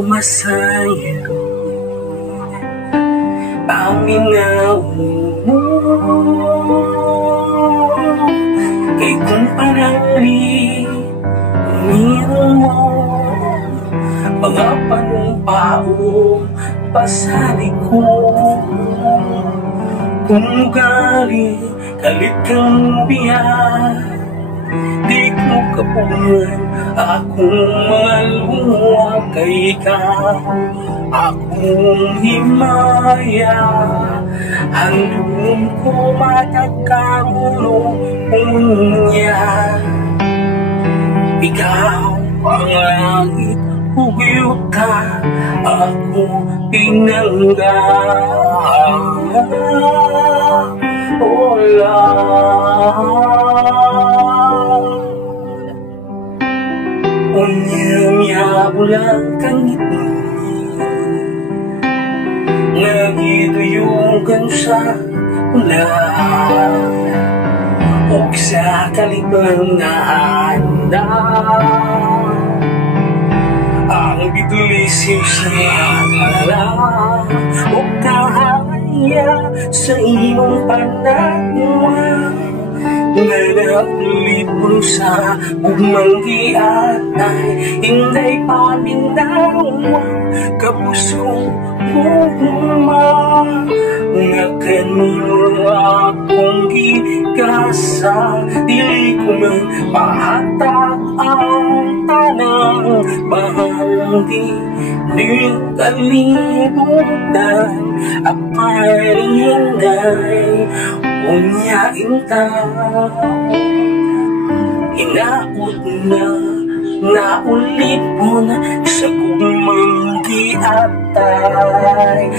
masaya paminaw mo kay kung parali uminom mo mga panumpao pasali ko kung galing kalit kang biyak di ko kapunan akong mga luha kay ikaw akong himaya handun ko matagkarulong unya ikaw ang langit hugyot ka ako pinangga wala unya bulang kangit nagiduyugan sa ulan o sa kalibang na anda ang bitulisip sa alam o kahaya sa imong panagwa nga naulit mo sa umanggiatay hinday paminawa kapuso mo nga kanula akong gigasa dili ko man mahatag ang tanang bahang di kalibutan apay hinday unyain tao inaot na naulit mo na sa kumanggi atay